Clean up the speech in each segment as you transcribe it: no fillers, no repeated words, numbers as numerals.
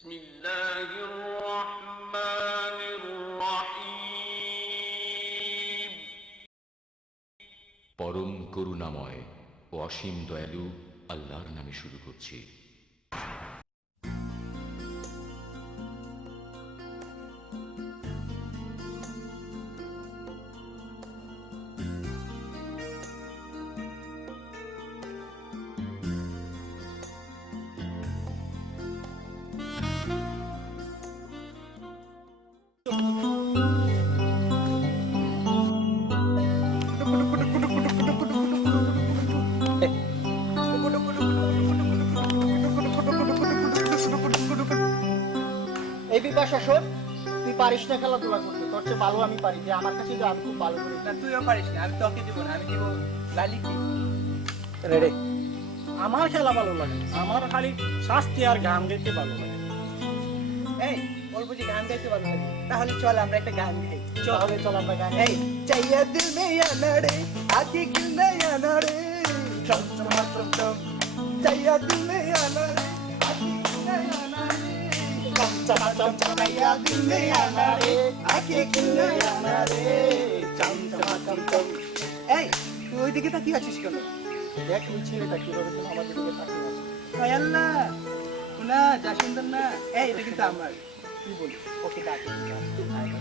বিসমিল্লাহির রহমানির রহিম। পরম করুণাময় ও অসীম দয়ালু আল্লাহর নামে শুরু করছি। এই বিপাশা শোন, তুই পারিস না খেলাধুলা করতে, তোর চেয়ে ভালো আমি পারি, যে আমার কাছে আমি খুব ভালো করি। না তুইও পারিস না, আমি তোকে দিব না, আমি দিব লালিকে। রেডি? আমার খেলা ভালো লাগে, আমার খালি শাস্তি আর গান গাইতে ভালো লাগে। এই ওর বুঝি গান গাইতে ভালো লাগে, তাহলে চল আমরা একটা গান গাই। তাহলে চল আমরা গান এই চাইয়া দিল মে আনা রে, আঁখি কিল মে আনা রে, চম চম চম চম। চাইয়া দিল মে আনা রে, আঁখি কিল মে আনা রে, চম চম চম চম। চাইয়া দিল মে আনা রে, আঁখি কিল মে আনা রে, চম চম চম চম। এই তুই ওইদিকে তাকিয়ে আছিস কেন? দেখ ওই ছেলেটা কিভাবে যেন আমাদের দিকে তাকিয়ে আছে। হায় আল্লাহ, না যা সুন্দর না। এই এটা কিন্তু আমার। কি বলি, ওকে ডাকে।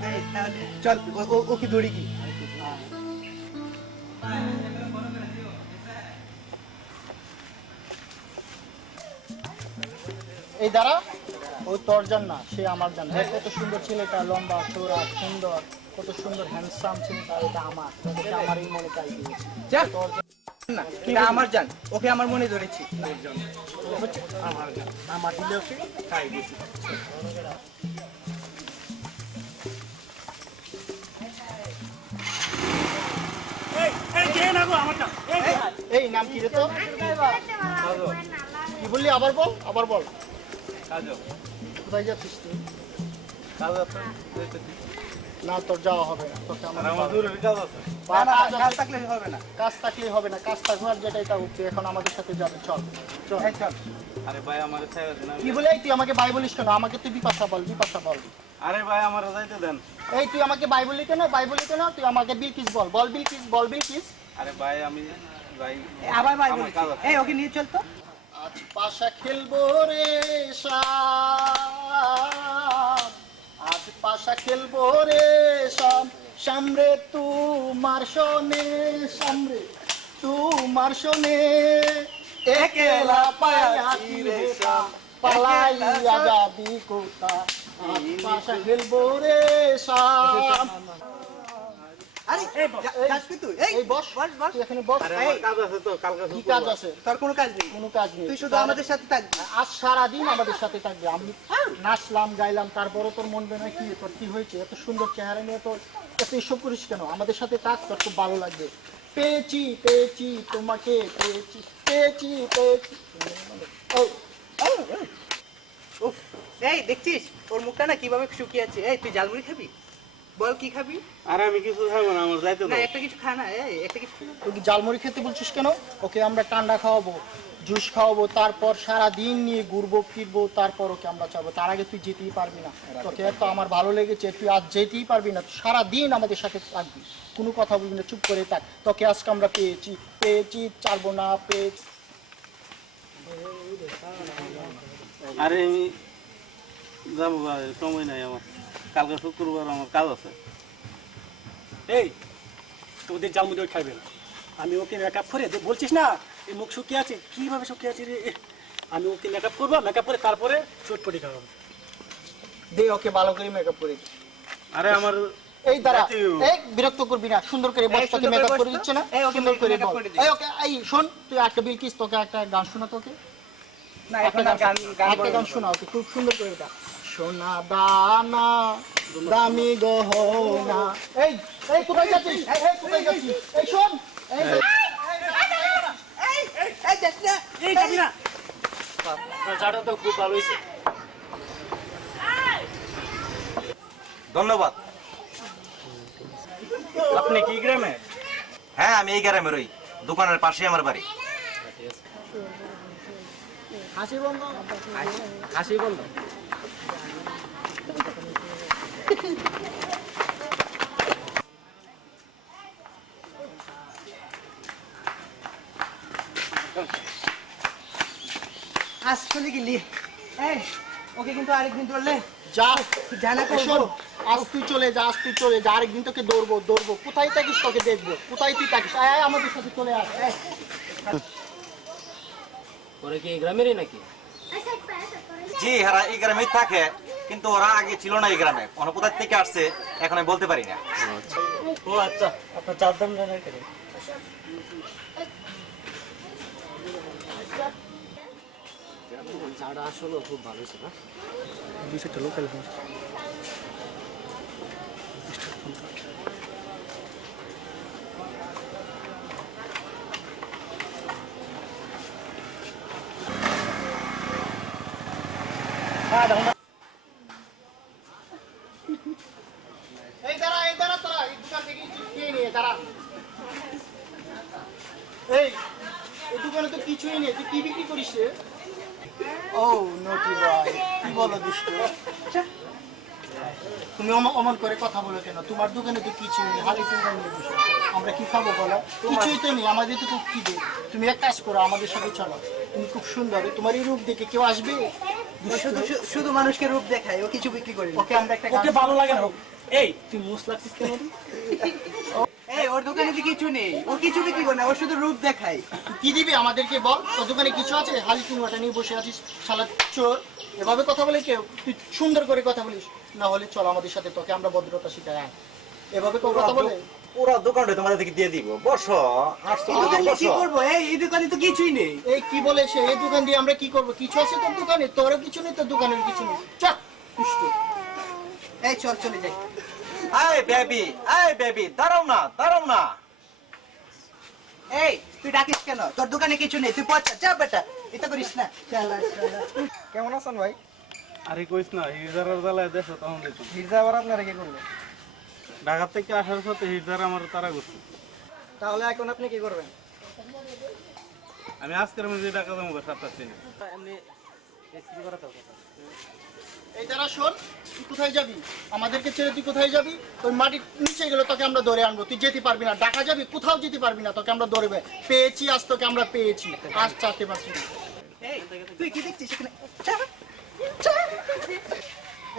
এই তাহলে চল ওকে ধরি কি। এই দাঁড়া, ওই তোর জান না, সে আমার জান। দেখ কত সুন্দর ছেলেটা, লম্বা চোরা সুন্দর, কত সুন্দর হ্যান্ডসাম ছেলেটা। এটা আমার, ওকে আমার এই মনে চাই দিয়েছি। যা তোর জান না, এটা আমার জান, ওকে আমার মনে ধরেছি। হচ্ছে আমার জান, আমার দিলে ওকে খাই দিয়েছি। এই নাম কি রে তো? কি বললি, আবার বল, আবার বল। কোথায় যাচ্ছিস তুই? না, তোর যাওয়া হবে না, তোকে আমার না, কাজ থাকলে হবে না। কাজ থাকলেই হবে না, কাজ থাকবে আর যেটাই থাকুক, তুই এখন আমাদের সাথে যাবে। চল চল। এই চল। আরে ভাই আমার ছেড়ে দেন। কি বলে তুই আমাকে বাই বলিস কেন? আমাকে তুই বিপাশা বল, বিপাশা বল। আরে ভাই আমার যাইতে দেন। এই তুই আমাকে বাই বললি কেন? বাই বললি কেন? তুই আমাকে বিলকিস বল, বল বিলকিস, বল বিলকিস। আরে ভাই আমি ভাই আবার ভাই আমার বলিস। কাজ আছে। এই ওকে নিয়ে চল তো। আজ পাশা খেলবো রে শাম, আজ পাশা খেলবো রে শাম, সামরে তোমার শোনে, সামরে তোমার শোনে, একেলা পায়াছি রে শাম, পালাইয়া যাবি কোথা। আজ পাশা খেলবো রে শাম। আরে কাজ কি তুই? এই এই বস, বস বস। তুই এখানে বস। আরে আমার কাজ আছে তো কালকে কি কাজ আছে? তোর কোনো কাজ নেই, কোনো কাজ নেই, তুই শুধু আমাদের সাথে থাকবি। আজ সারাদিন আমাদের সাথে থাকবে। আমি নাচলাম গাইলাম, তারপরে তোর মন বেনা কি, তোর কি হয়েছে? এত সুন্দর চেহারা নিয়ে তোর এত এসব করিস কেন? আমাদের সাথে থাক, তোর খুব ভালো লাগবে। পেয়েছি পেয়েছি তোমাকে, পেয়েছি পেয়েছি পেয়েছি। উফ, এই দেখছিস ওর মুখটা না কিভাবে শুকিয়ে আছে। এই তুই ঝালমুড়ি খাবি? বল কি খাবি? আরে আমি কিছু খাবো না, আমার যাইতে না দাও। একটা কিছু খা না। এই একটা কিছু। তুই কি জালমুড়ি খেতে বলছিস কেন? ওকে আমরা ঠান্ডা খাওয়াবো, জুস খাওয়াবো, তারপর সারা দিন নিয়ে ঘুরবো ফিরবো, তারপর ওকে আমরা চাবো। তার আগে তুই যেতেই পারবি না। তোকে তো আমার ভালো লেগেছে, তুই আজ যেতেই পারবি না, তুই সারা দিন আমাদের সাথে থাকবি, কোনো কথা বলবি না, চুপ করে থাক। তোকে আজকে আমরা পেয়েছি পেয়েছি, ছাড়বো না, পেয়েছি। আরে আমি যাবো ভাই, সময় নাই আমার, কালকে শুক্রবার আমার কাজ আছে। এই তোদের জালমুড়ি ওই খাইবে না, আমি ওকে মেকআপ করে বলছিস না এই মুখ শুকিয়ে আছে, কিভাবে শুকিয়ে আছে রে। আমি ওকে মেকআপ করবো, মেকআপ করে তারপরে চটপটি খাওয়াবো। দে ওকে ভালো করে মেকআপ করে দে। আরে আমার এই দাঁড়া, যাইতে হবে। এই বিরক্ত করবি না, সুন্দর করে বস। তোকে সুন্দর করে মেকআপ বস করে তো। দিচ্ছে না? এই, ওকে সুন্দর করে makeup বল। করে দে। এই ওকে, এই শোন, তুই একটা বিলকিস, তোকে একটা গান শোনা, তোকে না একটা এখন আর গান একটা গান শোনা ওকে, খুব সুন্দর করে এটা। সোনা দানা দামি গহনা। এই এই কোথায় যাচ্ছিস? এই কোথায় যাচ্ছিস? এই শোন, এই এই দেখ না। এই যাবি না, চাটা তো খুব ভালো হয়েছে। ধন্যবাদ। আপনি কি গ্রামে? হ্যাঁ আমি এই গ্রামের, ওই দোকানের পাশে আমার বাড়ি। হাসি বন্ধ। হাসি বন্ধ। আজ চলে গেলি এই ওকে কিন্তু আরেকদিন ধরলে যা জানা শোন, করবো আজ তুই চলে যা, আজ তুই চলে যা, আরেকদিন তোকে দৌড়বো। কোথায় থাকিস তোকে দেখবো, কোথায় তুই থাকিস, আয় আয় আমাদের সাথে চলে আয়। ওরা কি এই গ্রামেরই নাকি? জি এরা এই গ্রামে থাকে, কিন্তু ওরা আগে ছিল না এই গ্রামে। ওরা কোথা থেকে আসছে এখন আমি বলতে পারি না। ও আচ্ছা, আপনার চার দাম জানাই কেন? চাটা আসলে খুব ভালো ছিল না? বিষয়টা লোকাল এই দাঁড়া তোরা, এই দোকান থেকে কিছু খেয়ে নিয়ে দাঁড়া। এই দোকানে তো কিছুই নেই, তুই কি বিক্রি করিস রে? ও নটি বয়, কি বলো দুষ্ট? তুমি অমন করে কথা বলো কেন? তোমার দোকানে তো কিছু নেই, হালি টুঙ্গা নিয়ে বসে আছো। আমরা কি খাবো বলো? কিছুই তো নেই, আমাদের তো খুব খিদে। তুমি এক কাজ করো, আমাদের সাথে চলো। তুমি খুব সুন্দর, তোমার এই রূপ দেখে কেউ আসবে? শুধু মানুষকে রূপ দেখায় ও কিছু বিক্রি করে না। ওকে আমরা একটা ওকে ভালো লাগে না। এই তুই মুস লাগছিস কেন? এই ওর দোকানে তো কিছু নেই, ও কিছু বিক্রি করে না, ও শুধু রূপ দেখায়। কি দিবি আমাদেরকে বল? তোর দোকানে কিছু আছে? হালি টুঙ্গাটা নিয়ে বসে আছিস, শালা চোর। এভাবে কথা বলে কেউ? তুই সুন্দর করে কথা বলিস, না হলে চল আমাদের সাথে, তোকে আমরা ভদ্রতা শিখাই। আয়। এভাবে কেউ কথা বলে? পুরো দোকানটা তোমাদের থেকে দিয়ে দিব। বসো, আসছো এই দোকানে কি করবো? এই দোকানে তো কিছুই নেই। এই কি বলেছে? এই দোকান দিয়ে আমরা কি করবো? কিছু আছে তোর দোকানে? তোরও কিছু নেই, তোর দোকানের কিছু নেই। চল দুষ্টু। এই চল চলে যাই। এই বেবি দাঁড়াও না। এই তুই ডাকিস কেন? তোর দোকানে কিছু নেই, তুই পচা যা বেটা, এটা করিস না। চালা কেমন আছেন ভাই? আরে কইস না, হিরজারের জ্বালায় দেশো তখন দিত। হিরজা আবার আপনারা কি করলেন? ঢাকা থেকে আসার সাথে হিরজার আমার তারা করছে। তাহলে এখন আপনি কি করবেন? আমি আজকের মধ্যে ঢাকা যাবো, সাতটা চিনি। এই তারা শোন, তুই কোথায় যাবি? আমাদেরকে ছেড়ে তুই কোথায় যাবি? ওই মাটির নিচে গেলে তোকে আমরা ধরে আনবো, তুই যেতে পারবি না। ঢাকা যাবি, কোথাও যেতে পারবি না, তোকে আমরা ধরবে। পেয়েছি আজ, তোকে আমরা পেয়েছি, আজ চাতে পারছি না। এই তুই কি দেখছিস এখানে?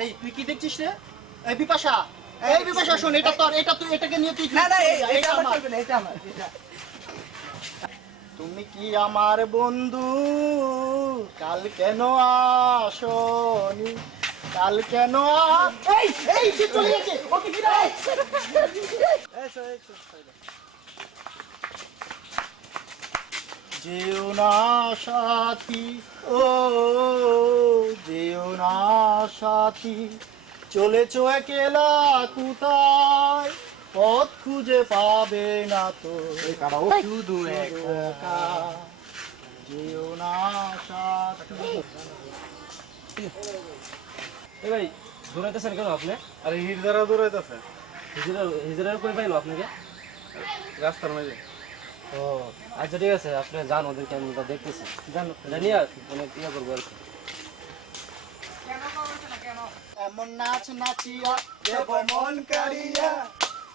এই তুই কি দেখছিস রে? এই বিপাশা, এই বিপাশা শোন, এটা তোর, এটা তুই, এটাকে নিয়ে তুই না না এটা এটা আমার আমার। চলবে না, এটা আমার এটা। তুমি কি আমার বন্ধু? কাল কেন আসনি? কাল কেন এই এই সে চলে গেছে, ওকে ফিরাও। যেও না সাথী, ও যেও না সাথী, চলেছো একলা কোথায়? পথ খুঁজে পাবে না তো, শুধু একা। যেও না সাথী। এই ভাই দৌড়াইতেছেন কেন আপনি? আরে হিরজারা দৌড়াইতেছে হিজড়ার করে পাইলো আপনাকে? রাস্তার মাঝে। ও আচ্ছা ঠিক আছে, আপনি যান, ওদেরকে আমি দেখতেছি। জানিয়ে অনেক ইয়ে করবো আর কি। এমন নাচ নাচিয়া দেব মন কাড়িয়া,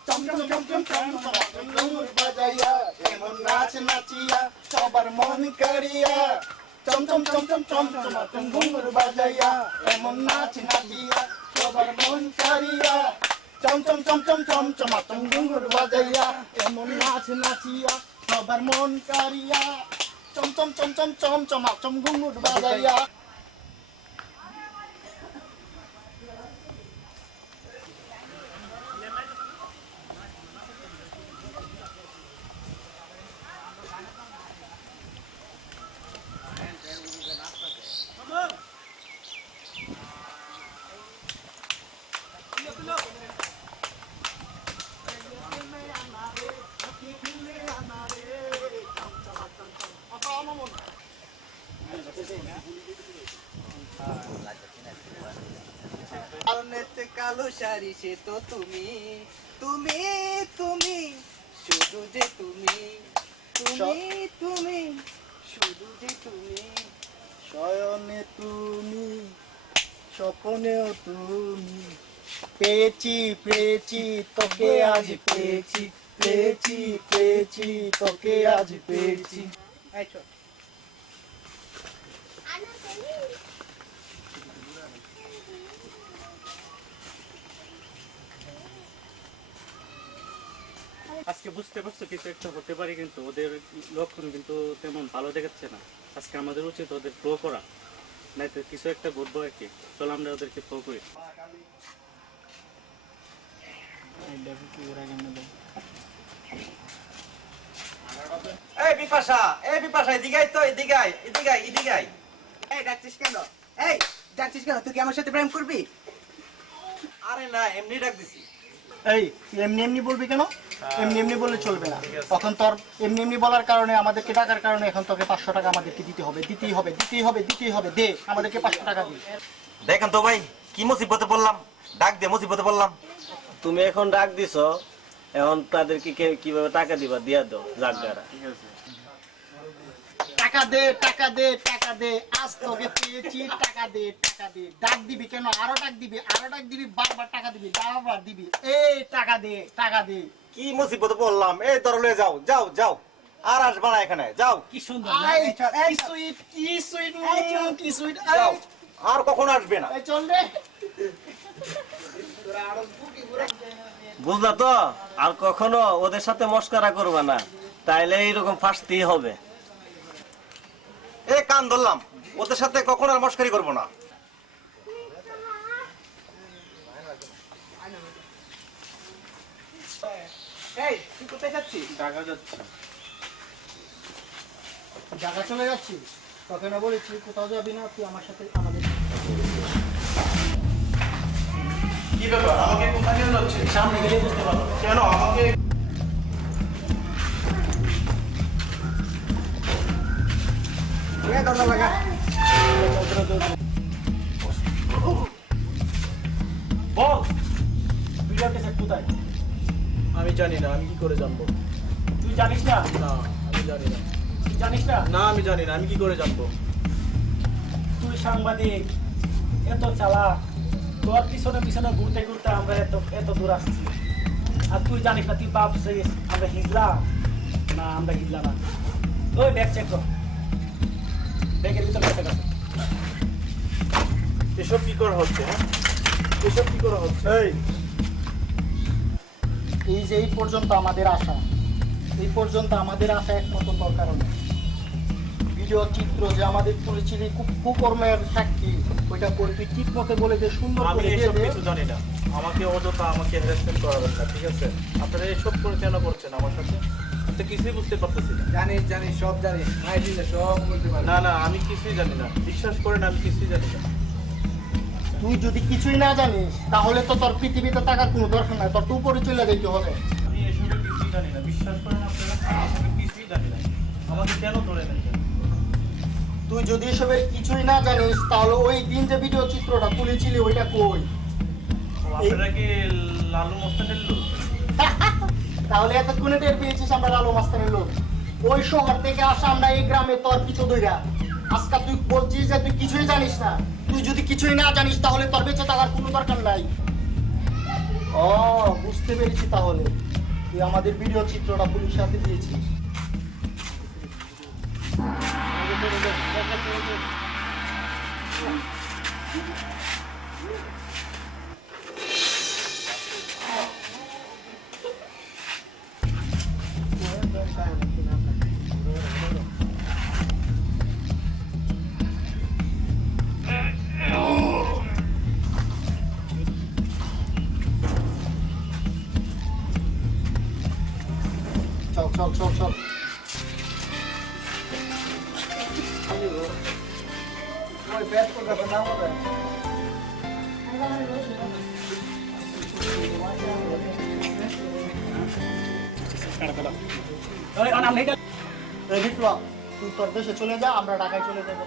চম চম চম চম চম চম ঘুঙুর বাজাইয়া। এমন নাচ নাচিয়া সবার মন কাড়িয়া, চম চম চম চম চম চম ঘুঙুর বাজাইয়া। এমন নাচ নাচিয়া সবার মন কাড়িয়া, চম চম চম চম চম চম ঘুঙুর বাজাইয়া। এমন নাচ নাচিয়া সবার মন কাড়িয়া, চম চম চম চম চম চম ঘুঙুর বাজাইয়া। আলনেতে কালো শাড়ি সে তো তুমি, তুমি তুমি শুধু যে তুমি, তুমি তুমি শুধু যে তুমি। শয়নে তুমি স্বপ্নেও তুমি পেয়েছি পেয়েছি তোকে আজ পেয়েছি পেয়েছি পেয়েছি তোকে আজ পেয়েছি। আজকে বুঝতে পারছো কিছু একটা হতে পারে, কিন্তু ওদের লক্ষণ কিন্তু তেমন ভালো দেখাচ্ছে না। আজকে আমাদের উচিত ওদের ফ্লো করা, নাই তো কিছু একটা ঘটবো আর কি। চলো আমরা ওদেরকে ফ্লো করি। এই বিপাশা, এদিকে আয় তো, এদিকে আয়, এদিকে আয়, এদিকে আয়। এই ডাকছিস কেন? এই ডাকছিস কেন? তুই কি আমার সাথে প্রেম করবি? আরে না, এমনি ডাক দিছি। এই তুই এমনি এমনি বলবি কেন? এমনি এমনি বললে চলবে না। তখন তোর এমনি এমনি বলার কারণে, আমাদেরকে ডাকার কারণে এখন তোকে 500 টাকা আমাদেরকে দিতে হবে, দিতেই হবে, দিতেই হবে, দিতেই হবে। দে আমাদেরকে 500 টাকা দি। দেখেন তো ভাই, কি মুসিবতে পড়লাম, ডাক দিয়ে মুসিবতে পড়লাম। তুমি এখন ডাক দিছো, এখন তাদেরকে কিভাবে টাকা দিবা দিয়া দাও জাগারা। টাকা দে টাকা দে টাকা দে, আজ তোকে পেয়েছি, টাকা দে টাকা দে। ডাক দিবি কেন? আরো ডাক দিবি, আরো ডাক দিবি, বারবার টাকা দিবি, বারবার দিবি। এই টাকা দে টাকা দে। কি মুসিবতে পড়লাম, এই ধরো লয়ে যাও, যাও যাও, আর আসবা না এখানে, যাও। কি সুন্দর আই কি সুইট, কি সুইট, কি সুইট। যাও, আর কখনো আসবে না। এই চল রে। বুঝলা তো? আর কখনো ওদের সাথে মস্করা করবে না, তাইলে এইরকম ফাঁসতেই হবে। এই কান ধরলাম, ওদের সাথে কখনো আর মস্কারি করবো না। এই তুই কোথায় যাচ্ছিস? জায়গা চলে যাচ্ছি, তোকে না বলেছি কোথাও যাবি না, তুই আমার সাথে আমাদের কি ব্যাপার? আমাকে কোথায় নিয়ে যাচ্ছিস? সামনে গেলে বুঝতে পারবো। কেন আমাকে? দরজা লাগা। বল তুই যাচ্ছিস কোথায়? আমি জানি না, আমি কি করে জানবো? তুই জানিস না? না আমি জানি না। তুই জানিস না? না আমি জানি না, আমি কি করে জানবো? তুই সাংবাদিক, এত চালাক, তোর পিছনে পিছনে ঘুরতে ঘুরতে আমরা এত এত দূর আসছি, আর তুই জানিস না? তুই ভাবছিস আমরা হিজলা? না আমরা হিজলা না। ওই ব্যাগ চেক কর, ব্যাগের ভিতরে টাকা আছে। এসব কি করে হচ্ছে? হ্যাঁ এসব কি করে হচ্ছে? এই যে এই পর্যন্ত আমাদের আসা, এই পর্যন্ত আমাদের আসা একমাত্র তোর কারণে। ভিডিও চিত্র যে আমাদের তুলেছিলি কুকর্মের সাক্ষী, ওইটা করে তুই ঠিক মতো বলে দে, সুন্দর আমি করে দিয়ে এসব দে। কিছু জানি না, আমাকে অযথা আমাকে হ্যারাসমেন্ট করাবেন না, ঠিক আছে? আপনারা এসব করে কেন করছেন আমার সাথে? আমি তো কিছুই বুঝতে পারতেছি না। জানিস সব জানিস, মাই দিলে সব বলতে পারবি। না না আমি কিছুই জানি না, বিশ্বাস করেন আমি কিছুই জানি না। তুই যদি কিছুই না জানিস তাহলে তো তোর পৃথিবীতে থাকার কোনো দরকার নাই, তোর তো উপরে চলে যেতে হবে। আমি এসবের কিছুই জানি না, বিশ্বাস করেন আপনারা, আমি এসবের কিছুই জানি না। আমাকে কেন ধরে নেন? তুই যদি এসবের কিছুই না জানিস তাহলে ওই দিন যে ভিডিও চিত্রটা তুলেছিলি ওইটা কই? আপনারা কি লালু মস্তানের লোক? তাহলে এতক্ষণে টের পেয়েছিস আমরা লালু মাস্তানের লোক। ওই শহর থেকে আসা আমরা এই গ্রামে তোর কিছু দইরা, আজকে তুই বলছিস যে তুই কিছুই জানিস না। তুই যদি কিছুই না জানিস তাহলে তোর বেঁচে থাকার কোনো দরকার নাই। ও বুঝতে পেরেছি, তাহলে তুই আমাদের ভিডিও চিত্রটা পুলিশের হাতে দিয়েছিস। চল চল চল চল। ওই ব্যাট করে দেবে না হবে। ওই নাম নেই। এই বিপ্লব, তুই তোর দেশে চলে যা, আমরা ঢাকায় চলে যাবো।